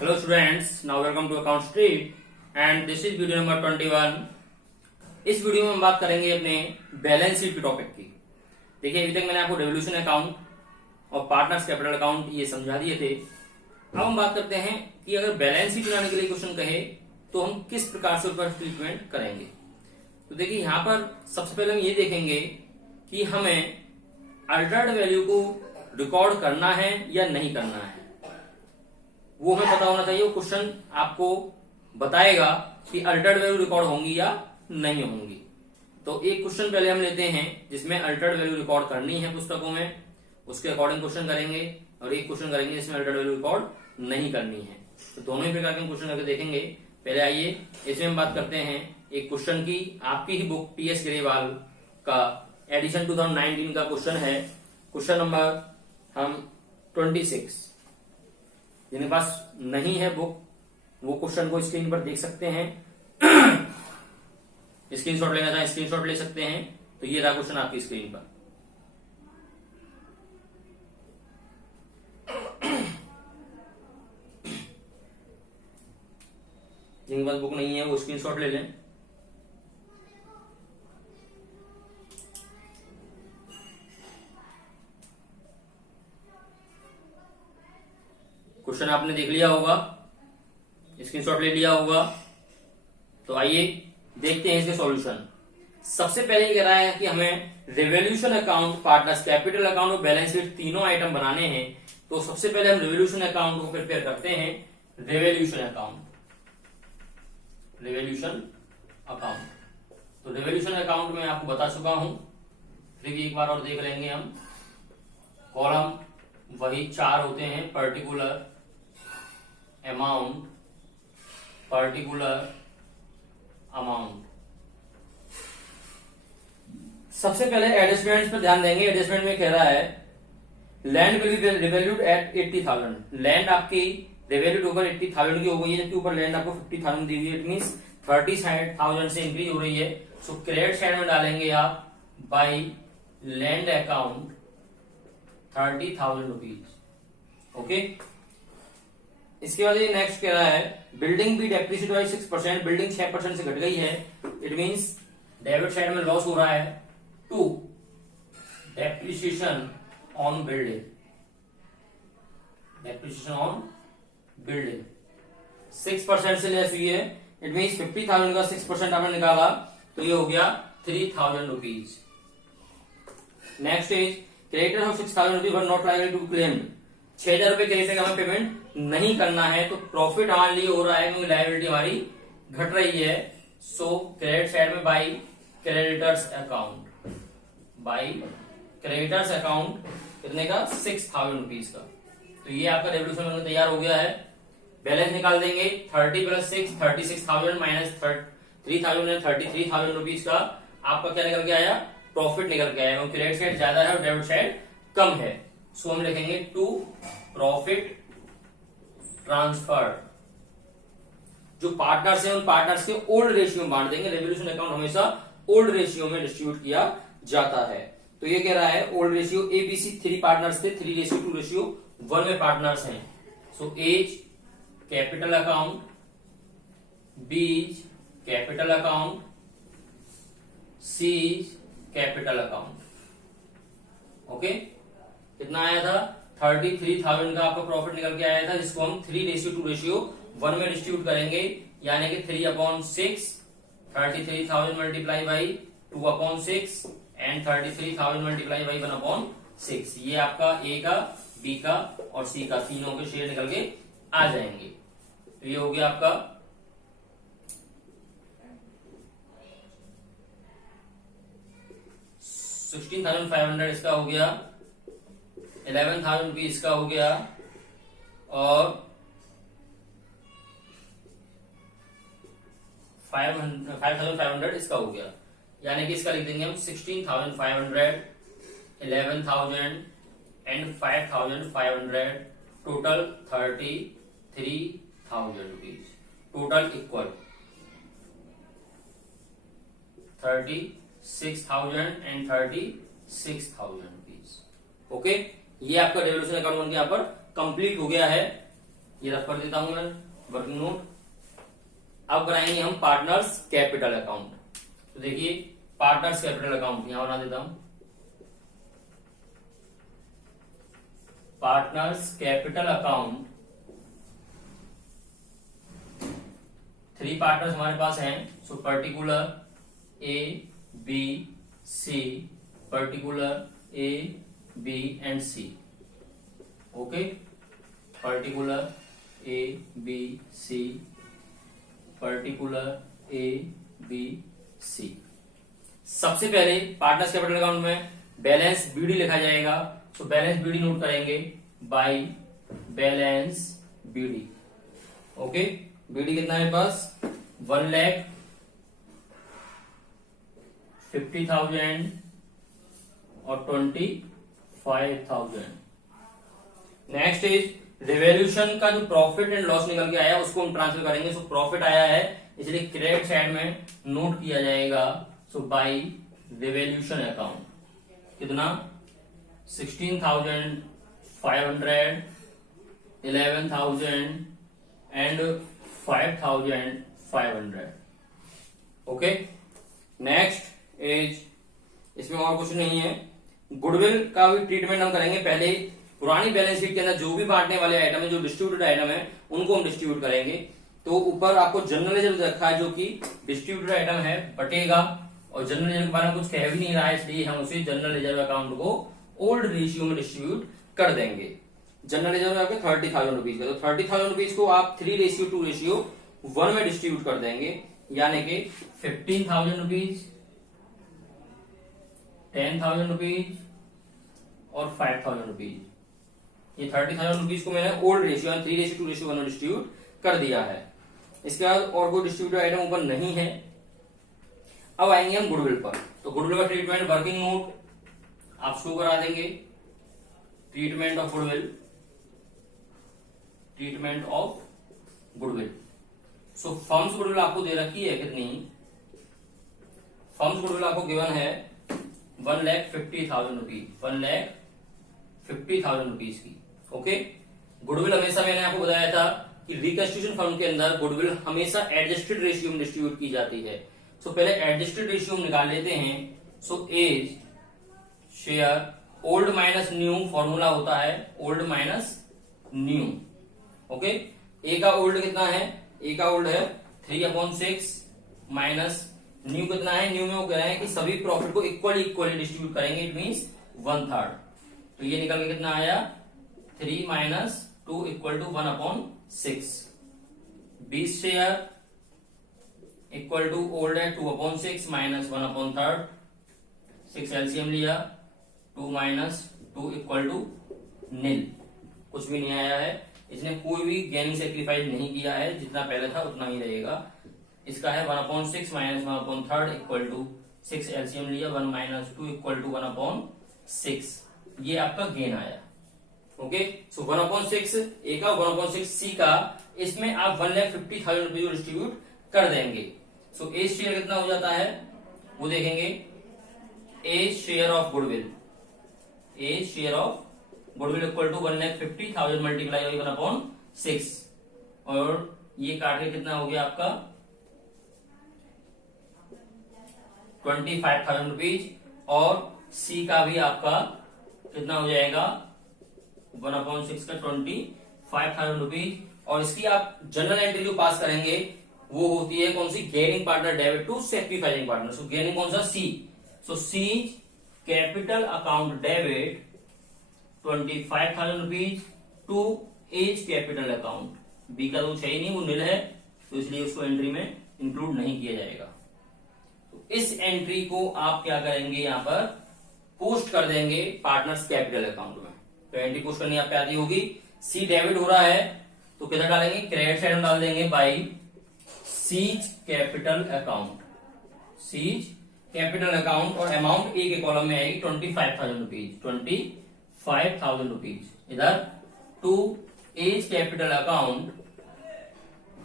Hello students, now welcome to Account Street and this is video number 21। इस video में हम बात करेंगे अपने बैलेंस शीट के टॉपिक की। देखिए अभी तक मैंने आपको रेवोल्यूशन अकाउंट और पार्टनर्स कैपिटल अकाउंट ये समझा दिए थे। अब हम बात करते हैं कि अगर बैलेंस शीट बनाने के लिए क्वेश्चन कहे तो हम किस प्रकार से ऊपर ट्रीटमेंट करेंगे। तो देखिए यहाँ पर सबसे पहले हम ये देखेंगे कि हमें अल्टर्ड वैल्यू को रिकॉर्ड करना है या नहीं करना है, वो हमें पता होना चाहिए। वो क्वेश्चन आपको बताएगा कि अल्टर्ड वैल्यू रिकॉर्ड होंगी या नहीं होंगी। तो एक क्वेश्चन पहले हम लेते हैं जिसमें अल्टर्ड वैल्यू रिकॉर्ड करनी है पुस्तकों में, उसके अकॉर्डिंग क्वेश्चन करेंगे, और एक क्वेश्चन करेंगे जिसमें अल्टर्ड वैल्यू रिकॉर्ड नहीं करनी है। तो दोनों ही प्रकार के क्वेश्चन करके देखेंगे। पहले आइए इसमें हम बात करते हैं एक क्वेश्चन की। आपकी ही बुक टीएस ग्रेवाल का एडिशन 2019 का क्वेश्चन है, क्वेश्चन नंबर हम 26। जिनके पास नहीं है बुक वो क्वेश्चन को स्क्रीन पर देख सकते हैं। स्क्रीनशॉट लेना चाहे स्क्रीनशॉट ले सकते हैं। तो ये रहा क्वेश्चन आपकी स्क्रीन पर। जिनके पास बुक नहीं है वो स्क्रीनशॉट ले लें। क्वेश्चन आपने देख लिया होगा, स्क्रीनशॉट ले लिया होगा। तो आइए देखते हैं इसके सॉल्यूशन। सबसे पहले ये कह रहा है कि हमें revolution account, partners capital account और बैलेंस शीट तीनों आइटम बनाने हैं। तो सबसे पहले हम रेवोल्यूशन अकाउंट को प्रिपेयर करते हैं। Revolution account, revolution account. तो रेवोल्यूशन अकाउंट में आपको बता चुका हूं, फिर भी एक बार और देख लेंगे हम। कॉलम वही 4 होते हैं, पर्टिकुलर, अमाउंट, पर्टिकुलर अमाउंट। सबसे पहले एडजस्टमेंट पर ध्यान देंगे। एडजस्टमेंट में कह रहा है land will be revalued at 80,000। Land आपकी रिवैल्यूड होकर 80,000 की हो गई है, जबकि ऊपर लैंड आपको 50,000 दी हुई है। इट मींस 30,000 से इंक्रीज हो रही है। सो क्रेडिट साइड में डालेंगे आप by land account 30,000 rupees. Okay, इसके बाद ये नेक्स्ट कह रहा है बिल्डिंग भी डेप्रिसिएट बाई 6%। बिल्डिंग 6% से घट गई है। इट मींस डेबिट साइड में लॉस हो रहा है। To depreciation on building, depreciation on building 6% से लेस हुई है। इट मींस 50,000 का 6% आपने निकाला तो ये हो गया 3,000 rupees. Next is creditor of 6,000 rupees were not liable to claim. 6,000 रुपए क्रेडिटर का हमें पेमेंट नहीं करना है, तो प्रॉफिट हमारे लिए हो रहा है क्योंकि लायबिलिटी हमारी घट रही है। सो क्रेडिट साइड में by creditors account, by creditors account कितने का 6,000 रुपीज का। तो ये आपका रेवोल्यूशन तैयार हो गया है। बैलेंस निकाल देंगे 30 + 6 36,000 माइनस 3,000 33,000 रुपीज का आपका क्या निकल के आया, प्रॉफिट निकल के आया। क्योंकि क्रेडिट साइड ज्यादा है और डेबिट साइड कम है। सो हम लिखेंगे टू प्रॉफिट ट्रांसफर। जो पार्टनर्स हैं उन पार्टनर्स के ओल्ड रेशियो में बांट देंगे। रेवोल्यूशन अकाउंट हमेशा ओल्ड रेशियो में डिस्ट्रीब्यूट किया जाता है। तो ये कह रहा है ओल्ड रेशियो एबीसी 3 पार्टनर्स थे, 3:2:1 में पार्टनर्स हैं। So A's capital account, B's capital account, C's capital account. Okay, कितना आया था 33,000 का आपका प्रॉफिट निकल के आया था, जिसको हम 3:2:1 में डिस्ट्रीब्यूट करेंगे। यानी कि 3/6 33,000 multiply by 2/6 and 33,000 multiply by 1/6। ये आपका ए का, बी का और सी का तीनों के शेयर निकल के आ जाएंगे। तो ये हो गया आपका 16,500 इसका हो गया, 11,000 रुपीज इसका हो गया और 5,500 इसका हो गया। यानी कि इसका लिख देंगे हम 16,500, 11,000 and 5,500, total 33,000 rupees. Total equal 36,000 and 36,000 rupees. Okay, ये आपका रेवोल्यूशन अकाउंट बनके यहाँ पर कंप्लीट हो गया है। ये रफ कर देता हूं मैं वर्किंग नोट। अब बनाएंगे हम पार्टनर्स कैपिटल अकाउंट। तो देखिए पार्टनर्स कैपिटल अकाउंट यहां बना देता हूं। पार्टनर्स कैपिटल अकाउंट, 3 पार्टनर्स हमारे पास हैं। So particular A B C, particular A B and C. Okay, particular A B C, particular A B C. सबसे पहले पार्टनर्स कैपिटल अकाउंट में बैलेंस बीडी लिखा जाएगा। तो बैलेंस बीडी नोट करेंगे by balance BD. Okay, BD कितना है पास 1,50,000 और 25,000। नेक्स्ट इज रिवॉल्यूशन का जो प्रॉफिट एंड लॉस निकल के आया उसको हम ट्रांसफर करेंगे। सो प्रॉफिट आया है इसलिए क्रेडिट साइड में नोट किया जाएगा। सो बाय रिवॉल्यूशन अकाउंट कितना 16,500, 11,000 एंड 5,500। ओके, नेक्स्ट इज, इसमें और कुछ नहीं है। गुडविल का भी ट्रीटमेंट हम करेंगे। पहले पुरानी बैलेंस शीट के अंदर जो भी बांटने वाले आइटम है, जो डिस्ट्रीब्यूटेड आइटम है, उनको हम डिस्ट्रीब्यूट करेंगे। तो ऊपर आपको जनरल लेजर रखा है जो कि डिस्ट्रीब्यूटेड आइटम है, बटेगा, और जनरल लेजर के बारे में कुछ कह भी नहीं रहा है, इसलिए हम उसे जनरल लेजर अकाउंट को ओल्ड रेशियो में डिस्ट्रीब्यूट कर देंगे। जनरल लेजर में आपके 30,000 रुपीज का, तो 30,000 रुपीज को आप 3:2:1 में डिस्ट्रीब्यूट कर देंगे, यानी कि 15,000 रुपीज, 10,000 रुपीज और 5,000 रुपीज। ये 30,000 रुपीज को मैंने ओल्ड रेशियो 3:2:1 में डिस्ट्रीब्यूट कर दिया है। इसके बाद और कोई डिस्ट्रीब्यूटेड आइटम ऊपर नहीं है। अब आएंगे हम गुडविल पर। तो गुडविल का ट्रीटमेंट वर्किंग नोट आप शो करा देंगे। Treatment of goodwill, treatment of goodwill. So firms goodwill आपको दे रखी है कितनी, फर्म्स गुडविल आपको गिवन है 1,50,000 रुपीज, 1,50,000 रुपीज की। ओके, गुडविल हमेशा मैंने आपको बताया था कि रिकंस्ट्रक्शन फर्म के अंदर गुडविल हमेशा एडजस्टेड रेशियो में डिस्ट्रीब्यूट की जाती है। सो पहले एडजस्टेड रेशियो में निकाल लेते हैं। So A's share old minus new formula होता है, old minus new. Okay, A का ओल्ड कितना है, ए का ओल्ड है 3/6 माइनस न्यू कितना है, न्यू में वो कह रहे हैं कि सभी प्रॉफिट को इक्वली डिस्ट्रीब्यूट करेंगे, इट मींस 1/3। तो ये निकल के कितना आया 3 minus 2 equal to 1/6। 20 share equal to old है 2/6 माइनस 1/3, 6 एलसीएम लिया, 2 माइनस 2 इक्वल टू नील, कुछ भी नहीं आया है। इसने कोई भी गेनिंग सेक्रीफाइस नहीं किया है, जितना पहले था उतना ही रहेगा। इसका है 1/6 माइनस 1/3 इक्वल टू 6 एलसीएम लिया, 1 माइनस 2 इक्वल टू 1/6। ये आपका गेन आया। ओके, सो 1/6 ए का, 1/6 सी का, इसमें आप 1,50,000 रुपये डिस्ट्रीब्यूट कर देंगे। सो ए शेयर कितना हो जाता है वो देखेंगे। A share of goodwill, a share of goodwill equal to 1,50,000 multiply 1/6, और ये काट के कितना हो गया आपका 25,000 रुपीज, और सी का भी आपका कितना हो जाएगा 1/6 का 25,000 रुपीज। और इसकी आप जनरल एंट्री जो पास करेंगे वो होती है कौन सी, gaining partner debit to sacrificing partner. So gaining कौन सा, C. So C capital account debit 25,000 rupees to A's capital account. B का तो है ही नहीं, वो नील है, तो इसलिए उसको एंट्री में इंक्लूड नहीं किया जाएगा। तो इस एंट्री को आप क्या करेंगे, यहां पर पोस्ट कर देंगे पार्टनर्स कैपिटल अकाउंट में। तो एंट्री पोस्ट करनी आप पे आती होगी। सी डेबिट हो रहा है तो किधर डालेंगे, क्रेडिट साइड में डाल देंगे by seize capital account, C's capital account, और अमाउंट ए के कॉलम में आएगी 25,000 रुपीज, 25,000 रुपीज इधर टू एज कैपिटल अकाउंट,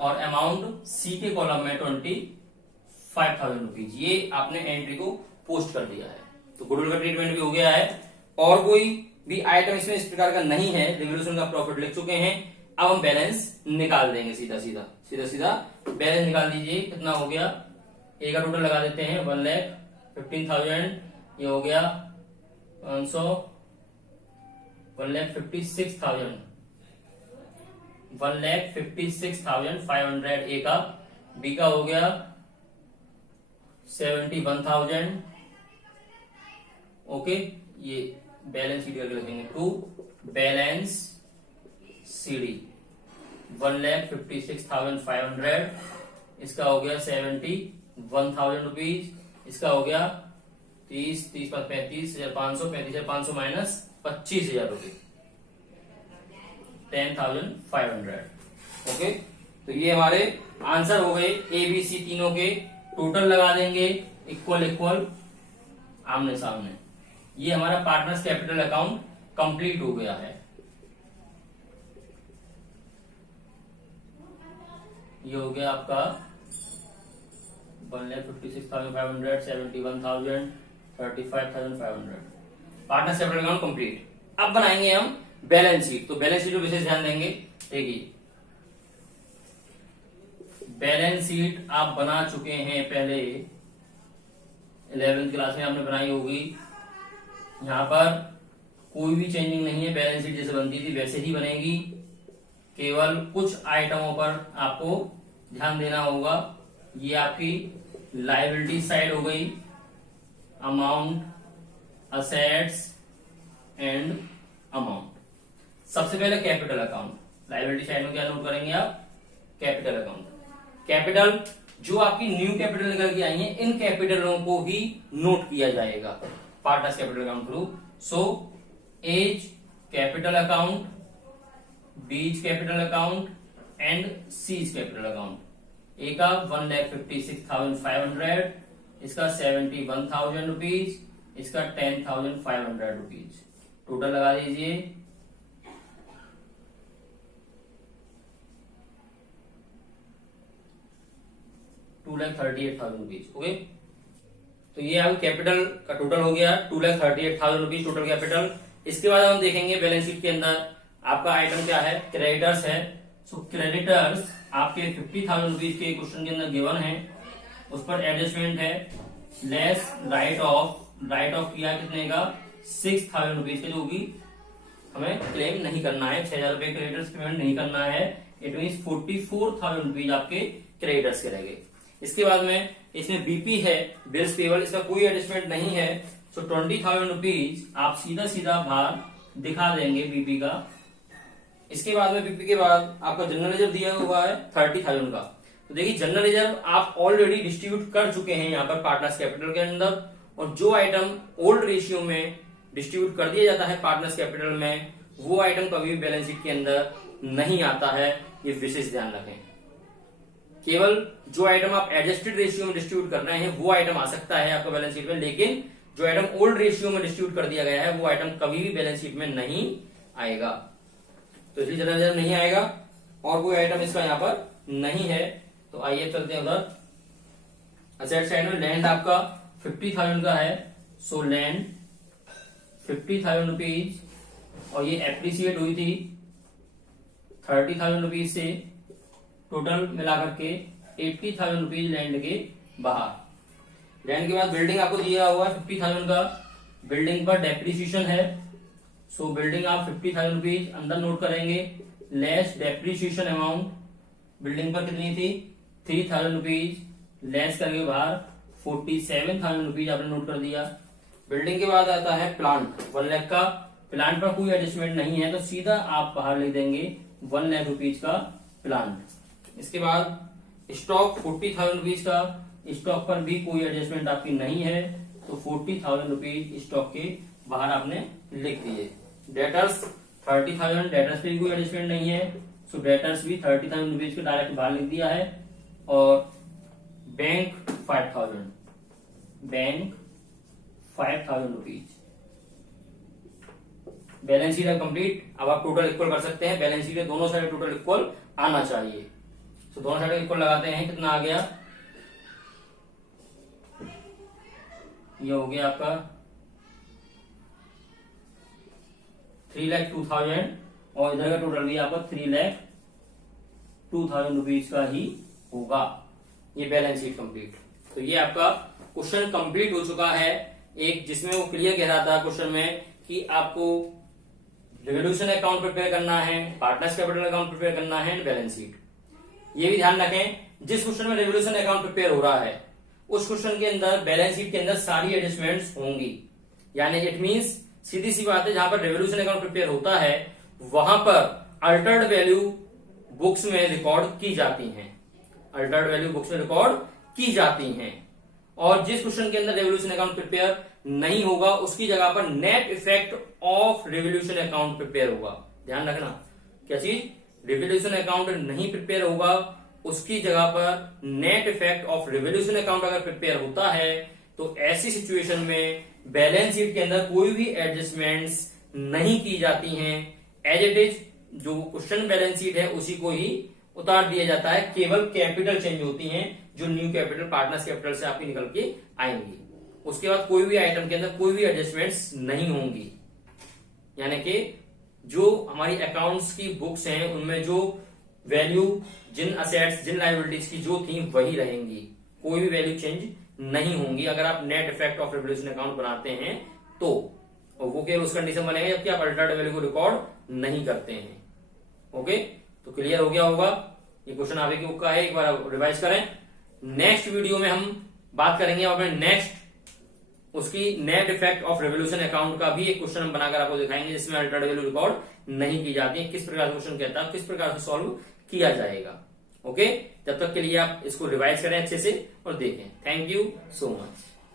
और अमाउंट सी के कॉलम में 25,000 रुपीज। ये आपने एंट्री को पोस्ट कर दिया है। तो गुडविल का ट्रीटमेंट भी हो गया है, और कोई भी आइटम इसमें इस प्रकार का नहीं है। रिवॉल्यूशन का प्रॉफिट लिख चुके हैं। अब हम बैलेंस निकाल देंगे सीधा सीधा बैलेंस निकाल दीजिए। कितना हो गया, ए का टोटल लगा देते हैं 1,15,000, ये हो गया 500, 1,56,000, 1,56,500 ए का। बी का हो गया 71,000। ओके, ये बैलेंस शीट करके लिखेंगे टू बैलेंस सीडी 1,56,500, इसका हो गया 71,000 रुपीज। इसका हो गया 30 पर 35,500, 35,500 माइनस 25,000 रुपये 10,500। ओके, तो ये हमारे आंसर हो गए ए बी सी तीनों के। टोटल लगा देंगे इक्वल इक्वल आमने सामने। ये हमारा पार्टनर्स कैपिटल अकाउंट कंप्लीट हो गया है। ये हो गया आपका 1,56,500, 71,000, 35,500 पार्टनर्स कैपिटल अकाउंट कंप्लीट। अब बनाएंगे हम बैलेंस शीट। तो बैलेंस शीट पर विशेष ध्यान देंगे। देखिए, बैलेंस शीट आप बना चुके हैं पहले, 11th क्लास में आपने बनाई होगी। यहां पर कोई भी चेंजिंग नहीं है, बैलेंस शीट जैसे बनती थी वैसे ही बनेगी। केवल कुछ आइटमों पर आपको ध्यान देना होगा। ये आपकी लायबिलिटी साइड हो गई, अमाउंट, असेट्स एंड अमाउंट। सबसे पहले कैपिटल अकाउंट, लायबिलिटी साइड में क्या नोट करेंगे आप, कैपिटल अकाउंट। कैपिटल जो आपकी न्यू कैपिटल निकल के आई है, इन कैपिटलों को ही नोट किया जाएगा partners capital account through. So A's capital account, B's capital account and C's capital account. A का 1,56,500, इसका 71,000 रुपीज, इसका 10,500 रुपीज। टोटल लगा दीजिए 2,38,000 रुपीज। ओके, तो ये आपके कैपिटल का टोटल हो गया 2,38,000 रुपीज टोटल कैपिटल। इसके बाद हम देखेंगे बैलेंस शीट के अंदर आपका आइटम क्या है, क्रेडिटर्स है। सो क्रेडिटर्स आपके 50,000 रुपीज के क्वेश्चन के अंदर गिवन है, उस पर एडजस्टमेंट है लेस राइट ऑफ किया कितने का, 6,000 रुपीज के, जो कि हमें क्लेम नहीं करना है। 6,000 रुपए क्रेडिटर्स पेमेंट नहीं करना है। इट मीन 44,000 रुपीज आपके क्रेडिटर्स के रहेंगे। इसके बाद में इसमें बीपी है, बिल्स पेबल, इसका कोई एडजस्टमेंट नहीं है। सो 20,000 रुपीज आप सीधा सीधा बाहर दिखा देंगे बीपी का। इसके बाद में बीपी के बाद आपका जनरल रिजर्व दिया हुआ है 30,000 का। तो देखिए, जनरल रिजर्व आप ऑलरेडी डिस्ट्रीब्यूट कर चुके हैं यहाँ पर पार्टनर्स कैपिटल के अंदर, और जो आइटम ओल्ड रेशियो में डिस्ट्रीब्यूट कर दिया जाता है पार्टनर्स कैपिटल में, वो आइटम कभी भी बैलेंस शीट के अंदर नहीं आता है। ये विशेष ध्यान रखें। केवल जो आइटम आप एडजस्टेड रेशियो में डिस्ट्रीब्यूट कर रहे हैं वो आइटम आ सकता है आपका बैलेंस शीट में, लेकिन जो आइटम ओल्ड रेशियो में डिस्ट्रीब्यूट कर दिया गया है वो आइटम कभी भी बैलेंस शीट में नहीं आएगा। तो इसलिए जनरल रिजर्व नहीं आएगा और कोई आइटम इसका यहाँ पर नहीं है। तो आइए चलते हैं उधर। असेट साइड में लैंड आपका 50,000 का है। सो लैंड 50,000 रुपीज, और ये एप्रिसिएट हुई थी 30,000 रुपीज से। टोटल मिलाकर के 80,000 रुपीज लैंड के बाहर। लैंड के बाद बिल्डिंग आपको दिया हुआ है 50,000 का, बिल्डिंग पर डेप्रिसिएशन है। सो बिल्डिंग आप 50,000 रुपीज अंदर नोट करेंगे, लेस डेप्रिसिएशन अमाउंट। बिल्डिंग पर कितनी थी, 3,000 रुपीज, लेस करके बाहर 47,000 रुपीज आपने नोट कर दिया। बिल्डिंग के बाद आता है प्लांट 1 लाख का। प्लांट पर कोई एडजस्टमेंट नहीं है, तो सीधा आप बाहर लिख देंगे 1 लाख रुपीज का प्लांट। इसके बाद स्टॉक 40,000 रुपीज का, स्टॉक पर भी कोई एडजस्टमेंट आपकी नहीं है, तो 40,000 रुपीज स्टॉक के बाहर आपने लिख दिए। डेटर्स 30,000, डेटर्स पे भी कोई एडजस्टमेंट नहीं है, सो डेटर्स भी 30,000 रुपीज के डायरेक्ट बाहर लिख दिया है। और bank 5,000, bank 5,000 rupees. Balance sheet है कंप्लीट। अब आप टोटल इक्वल कर सकते हैं। बैलेंस शीट दोनों साइड टोटल इक्वल आना चाहिए। तो दोनों साइड इक्वल लगाते हैं, कितना आ गया, ये हो गया आपका 3,02,000, और इधर का टोटल भी आपका 3,00,000 2000 रुपीज का ही होगा। ये बैलेंस शीट कंप्लीट। तो ये आपका क्वेश्चन कंप्लीट हो चुका है, एक जिसमें वो क्लियर कह रहा था क्वेश्चन में कि आपको रिवोल्यूशन अकाउंट प्रिपेयर करना है, पार्टनर्स कैपिटल अकाउंट प्रिपेयर करना है एंड बैलेंस शीट। ये भी ध्यान रखें, जिस क्वेश्चन में रिवोल्यूशन अकाउंट प्रिपेयर हो रहा है उस क्वेश्चन के अंदर बैलेंस शीट के अंदर सारी एडजस्टमेंट्स होंगी। यानी इट मींस सीधी सी बात है, जहां पर रिवोल्यूशन अकाउंट प्रिपेयर होता है वहां पर अल्टर्ड वैल्यू बुक्स में रिकॉर्ड की जाती हैं, अल्टर्ड वैल्यू बुक्स में रिकॉर्ड की जाती हैं। और जिस क्वेश्चन के अंदर रिवोल्यूशन अकाउंट प्रिपेयर नहीं होगा उसकी जगह पर net effect of revolution account prepare होगा। ध्यान रखना, क्या चीज, रिवोल्यूशन अकाउंट नहीं प्रिपेयर होगा उसकी जगह पर net effect of revolution account अगर प्रिपेयर होता है तो ऐसी सिचुएशन में बैलेंस शीट के अंदर कोई भी एडजस्टमेंट्स नहीं की जाती हैं। एज इट इज जो क्वेश्चन बैलेंस शीट है उसी को ही उतार दिया जाता है, केवल कैपिटल चेंज होती हैं जो न्यू कैपिटल पार्टनर्स कैपिटल से आपकी निकल के आएंगी। उसके बाद कोई भी आइटम के अंदर कोई भी एडजस्टमेंट्स नहीं होंगी। यानी कि जो हमारी अकाउंट्स की बुक्स हैं उनमें जो वैल्यू जिन असेट्स जिन लायबिलिटीज की जो थी वही रहेंगी, कोई भी वैल्यू चेंज नहीं होंगी अगर आप net effect of revolution account बनाते हैं तो। और वो केवल उस कंडीशन बनेगा जबकि आप अल्टर्ड वैल्यू को रिकॉर्ड नहीं करते हैं। ओके, तो क्लियर हो गया होगा। ये क्वेश्चन आगे की बुक का है, एक बार रिवाइज करें। नेक्स्ट वीडियो में हम बात करेंगे अपने नेक्स्ट उसकी net effect of revolution account का भी एक क्वेश्चन हम बनाकर आपको दिखाएंगे जिसमें अल्टर्ड वैल्यू रिकॉर्ड नहीं की जाती है, किस प्रकार से क्वेश्चन कहता है, किस प्रकार से सॉल्व किया जाएगा। ओके, जब तक के लिए आप इसको रिवाइज करें अच्छे से और देखें। Thank you so much.